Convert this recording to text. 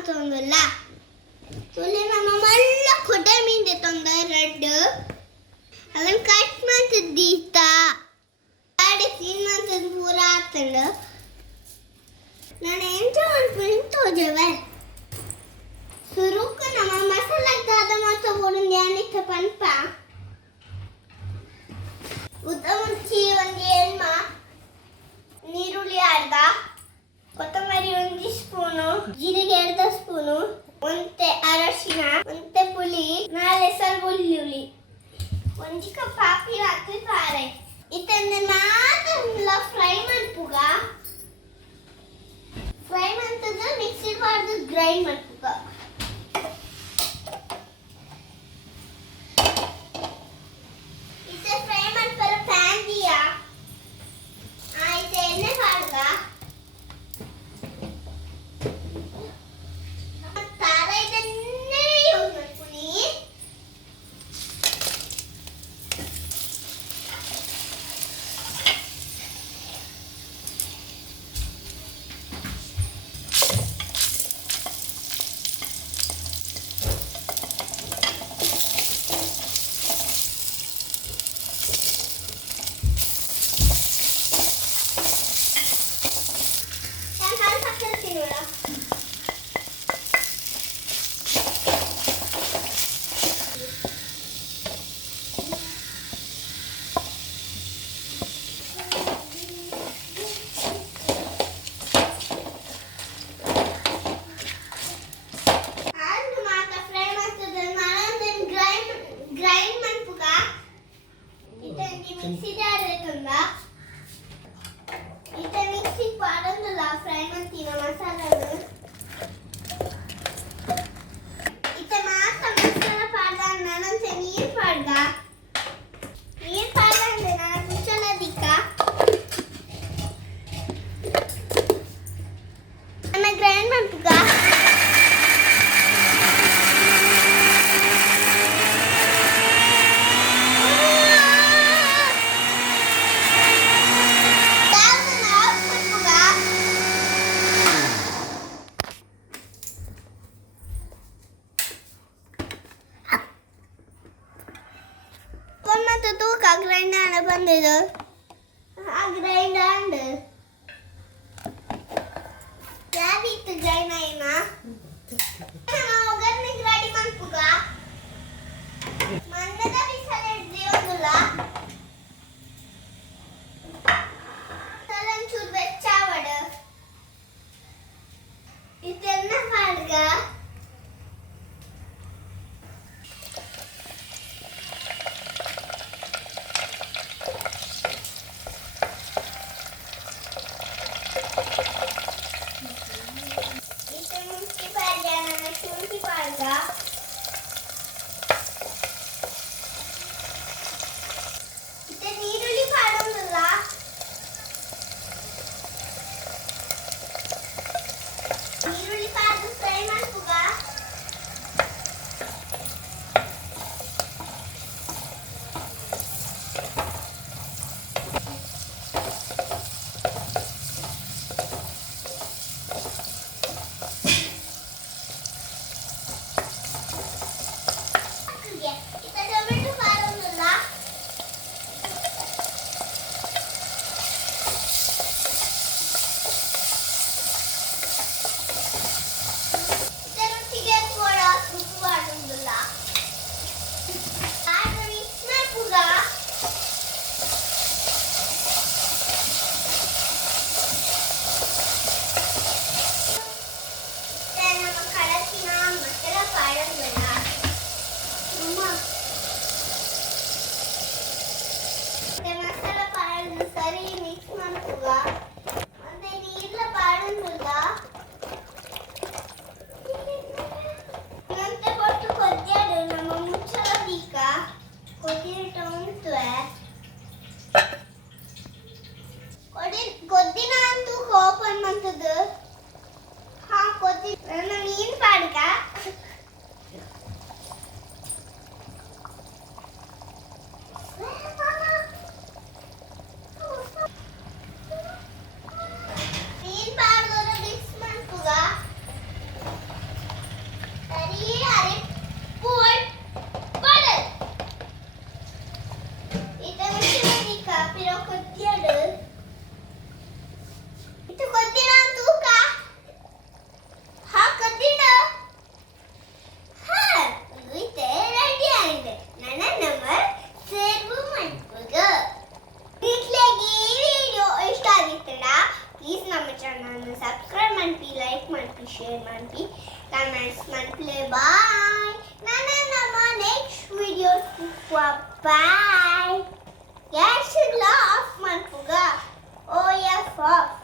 ಮಾತೊಂದಲ್ಲ ತುಲೆ ನಮ್ಮ ಮಲ್ಲ ಕೊಡ್ಡೈ ಮೀನ್ ತಂದ ರೆಡ್ ಅದನ್ನ ಕಟ್ ಮಾಡ್ತಿದ್ದೀತ ಗಾಡಿ ಕ್ಲೀನ್ ಮಾಡ್ತಿದ್ದು ಪೂರ ಆಗ್ತಂಡು ನಾನು ಎಂಜಾಯ್ ಮಾಡ್ಕೊಂಡು ತೋಜವೆ ಸುರುಕು ನಮ್ಮ ಮಸಾಲಾಗ ದಾದ ಮಾತ್ರ ಕೊಡು ಧ್ಯಾನಿಕ ಪನ್ಪ ಉದ್ದ ಮುಂಚಿ ಒಂದು ಎಣ್ಮ ನೀರುಳ್ಳಿ ಅರ್ಧ ಕೊತ್ತಂಬರಿ 1 ಸ್ಪೂನು ಜೀರಿಗೆ 2 ಸ್ಪೂನು ಒಂತೆ ಅರಶಿನ ಒಂತೆ ಪುಳಿ 4 ಸ್ವಲ್ಪ ಬೆಳ್ಳುಳ್ಳಿ ಒಂಜಿ ಕಪ್ ಪಾಪಿ ಹಾಕಿ ಪಾರೆ ಇದನ್ನ ಮಾತ್ರ ಫ್ರೈ ಮಾಡ್ಪುಗ ಫ್ರೈ ಮಾಡ್ತದ ಮಿಕ್ಸಿ ಮಾಡ್ದು ಗ್ರೈಂಡ್ ಮಾಡ್ಪುಗ ಇದು ಫ್ರೈ ಮಾಡ್ಪರ ಪ್ಯಾನ್ ದಿಯಾ ಆಯ್ತು ಎಣ್ಣೆ ಪಾಡ್ಗ ಮಿಕ್ಸಿ ಜಾರ್ ಇರ್ತಂದ ಇತ ಮಿಕ್ಸಿ ಪಾಡಂದಲ್ಲ ಫ್ರೈ ಮಾಡ್ತೀನ ಮಸಾಲನ್ನು ಇತ ಮಾತ್ರ ಮಸಾಲ ಪಾಡ್ದ ನಾನಂತೆ ನೀರು ಪಾಡ್ದ ನೀರು ಪಾಡ್ದಂದೆ ನಾನು ಕುಚ್ಚಲದಿಕ್ಕ ನನ್ನ ಗ್ರೈಂಡ್ ಮಾಡ್ಪುಗ ತೂಕ ಗ್ರೈಂಡರ್ ಬಂದಿದ್ದು ಆ ಗ್ರೈಂಡರ್ ಯಾವಿತ್ತು ಗ್ರೈಂಡರ್ ಏನ ಒಗ್ಗರಣೆಗೆ ರೆಡಿ ಮಾಡ್ಪುಗ ಮಂದದ ಬಿಸಲ ಇಡ್ಲಿ ಒಂದುಲ್ಲ ತಲಂಚೂರು ಬೆಚ್ಚಾವಡ ಇದೆನ್ನ ಮಾಡ್ಗ ನೀರುಳ್ಳಿ ಪಾಡೋದಿಲ್ಲ ನೀರುಳ್ಳಿ ಪಾಡು ಫ್ರೈ ಮಾಡ್ಪುಗ ಮಸಾಲ ಪಾಡು ಸರಿ ಮಿಕ್ಸ್ ಮಾಡ್ಪುಗ ಮತ್ತೆ ನೀರ್ಲ ಪಾಡುಂದಿಲ್ಲ ಮತ್ತೆ ಕೊಟ್ಟು ಕೊದ್ಯಾಡು ನಮ್ಮ ಮುಚ್ಚಳ ದೀಕ ಕೊದ್ದಿಟ ಉಂಟುವೆ ಕೊದ್ದಿನ ಅಂತೂ ಓಪನ್ ಮಾಡ್ತದ ಹಾ ಕೊದ್ದಿ ನನ್ನ ಮೀನ್ ಪಾಡ್ಗ ಮೀನ್ ಪಾಡ್ದೋರ ಮಿಕ್ಸ್ ಮಾಡ್ಪುಗ ಕೊತ್ತಿಯಾಡು ಇದು ಕೊತ್ತಿನ ತೂಕ ಹಾಕತ್ತಿನ ಹಾ ಉಳಿತೆ ರೆಡಿ ಆಗಿದೆ ನನ್ನ ನಂಬರ್ ಸೇವ್ ಮಾಡ್ಬೋಗ ಇಟ್ಲಾಗಿ ವಿಡಿಯೋ ಇಷ್ಟ ಆಗಿತ್ತಡ ಪ್ಲೀಸ್ ನಮ್ಮ ಚಾನಲ್ನ ಸಬ್ಸ್ಕ್ರೈಬ್ ಮಾಡಿ ಲೈಕ್ ಮಾಡಿ ಶೇರ್ ಮಾಡಿ ಕಮೆಂಟ್ಸ್ ಮಾಡಿ ಬಾಯ್ ನನ್ನ ನಮ್ಮ next video bye Yes, laugh, Manpuga. Oh, yeah, off.